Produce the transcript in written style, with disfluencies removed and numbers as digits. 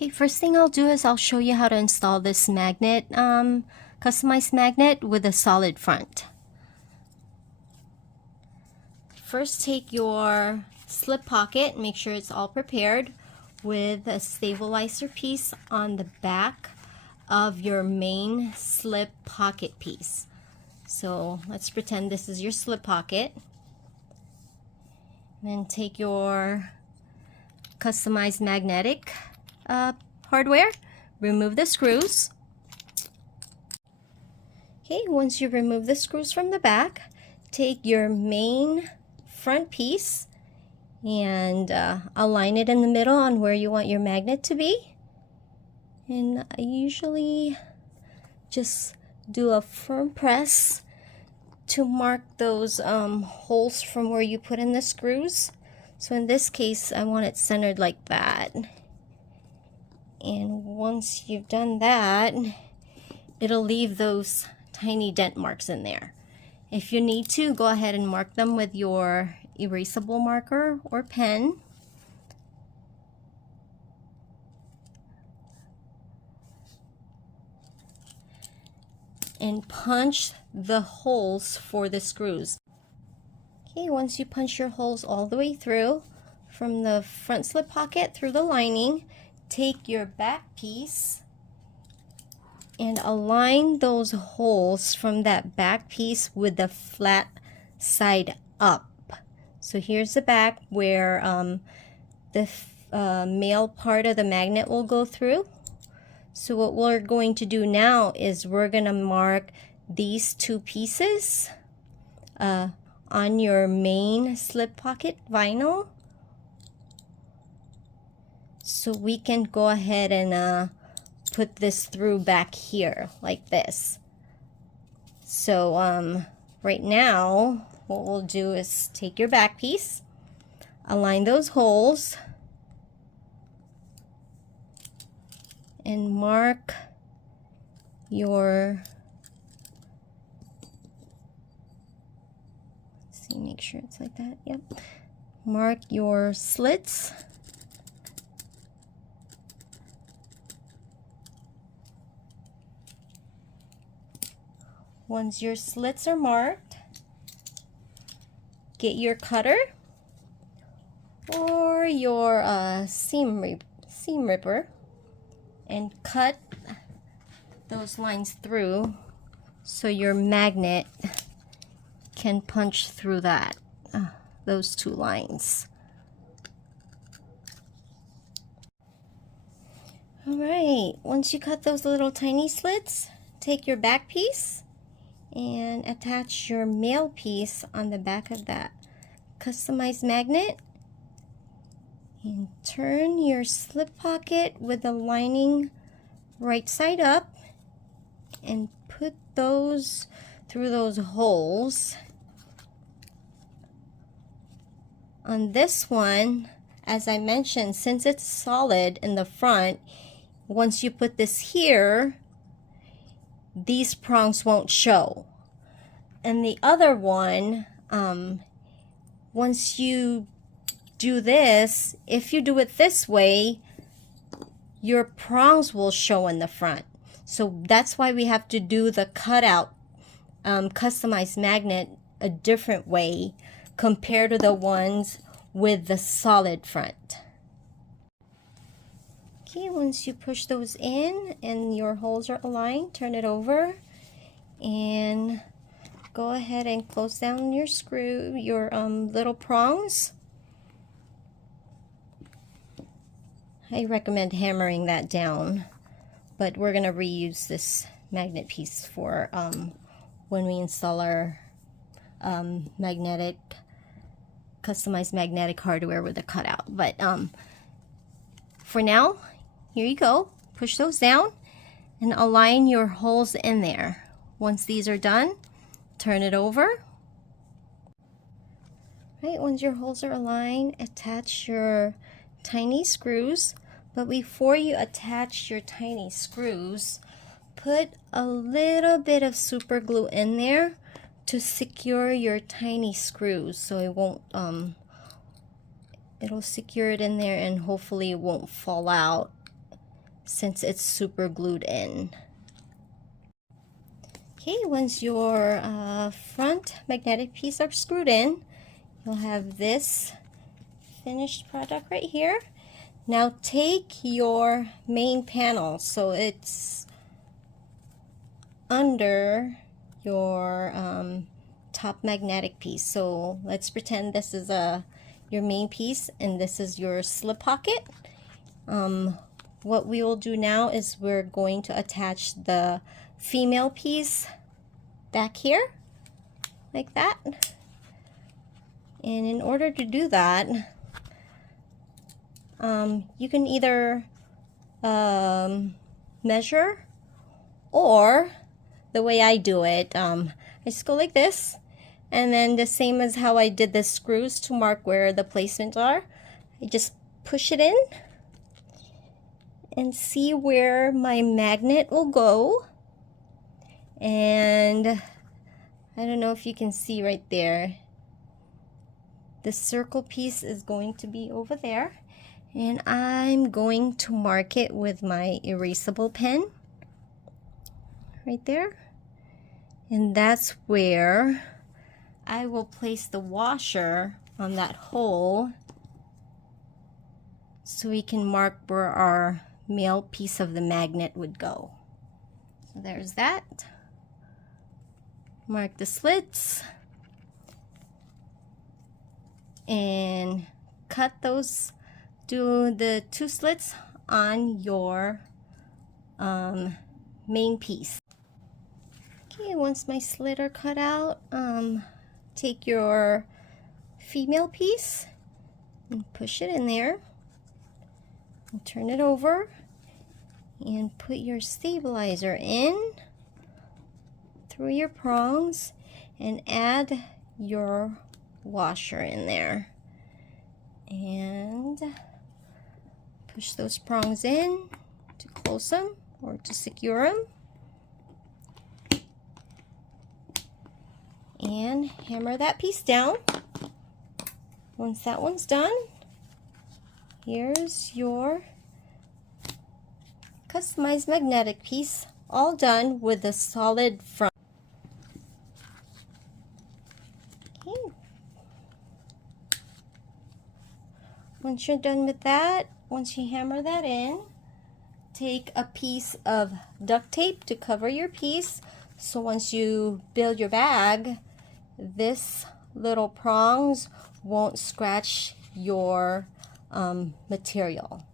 Okay, first thing I'll do is I'll show you how to install this magnet, customized magnet with a solid front. First, take your slip pocket, make sure it's all prepared with a stabilizer piece on the back of your main slip pocket piece. So let's pretend this is your slip pocket. Then take your customized magnetic hardware, remove the screws. Okay, once you remove the screws from the back, take your main front piece and align it in the middle on where you want your magnet to be. And I usually just do a firm press to mark those holes from where you put in the screws. So in this case, I want it centered like that. And once you've done that, it'll leave those tiny dent marks in there. If you need to, go ahead and mark them with your erasable marker or pen. And punch the holes for the screws. Okay, once you punch your holes all the way through, from the front slip pocket through the lining, take your back piece and align those holes from that back piece with the flat side up. So here's the back where the male part of the magnet will go through. So what we're going to do now is we're going to mark these two pieces on your main slip pocket vinyl. So we can go ahead and put this through back here like this. So right now what we'll do is take your back piece, align those holes, and mark your, let's see, make sure it's like that, yep. Mark your slits. Once your slits are marked, get your cutter or your seam ripper and cut those lines through so your magnet can punch through those two lines. Alright, once you cut those little tiny slits, take your back piece and attach your male piece on the back of that customized magnet, and turn your slip pocket with the lining right side up and put those through those holes. On this one, as I mentioned, since it's solid in the front, once you put this here, these prongs won't show. And the other one, once you do this, if you do it this way, your prongs will show in the front. So that's why we have to do the cutout customized magnet a different way compared to the ones with the solid front. Okay, once you push those in and your holes are aligned, turn it over and go ahead and close down your screw, your little prongs. I recommend hammering that down, but we're going to reuse this magnet piece for when we install our customized magnetic hardware with a cutout. But for now, here you go. Push those down and align your holes in there. Once these are done, turn it over. Right, once your holes are aligned, attach your tiny screws. But before you attach your tiny screws, put a little bit of super glue in there to secure your tiny screws so it won't it'll secure it in there and hopefully it won't fall out since it's super glued in. Okay, once your front magnetic piece are screwed in, you'll have this finished product right here. Now take your main panel, so it's under your top magnetic piece. So let's pretend this is your main piece and this is your slip pocket. What we will do now is we're going to attach the female piece back here like that. And in order to do that, you can either measure, or the way I do it, I just go like this, and then the same as how I did the screws to mark where the placements are, I just push it in and see where my magnet will go. And I don't know if you can see right there, the circle piece is going to be over there, and I'm going to mark it with my erasable pen right there. And that's where I will place the washer on that hole, so we can mark where our male piece of the magnet would go. So there's that. Mark the slits and cut those, do the 2 slits on your main piece. Okay, once my slit are cut out, take your female piece and push it in there and turn it over and put your stabilizer in through your prongs and add your washer in there and push those prongs in to close them or to secure them, and hammer that piece down. Once that one's done, here's your customized magnetic piece, all done with a solid front. Okay. Once you're done with that, once you hammer that in, take a piece of duct tape to cover your piece, so once you build your bag, this little prongs won't scratch your material.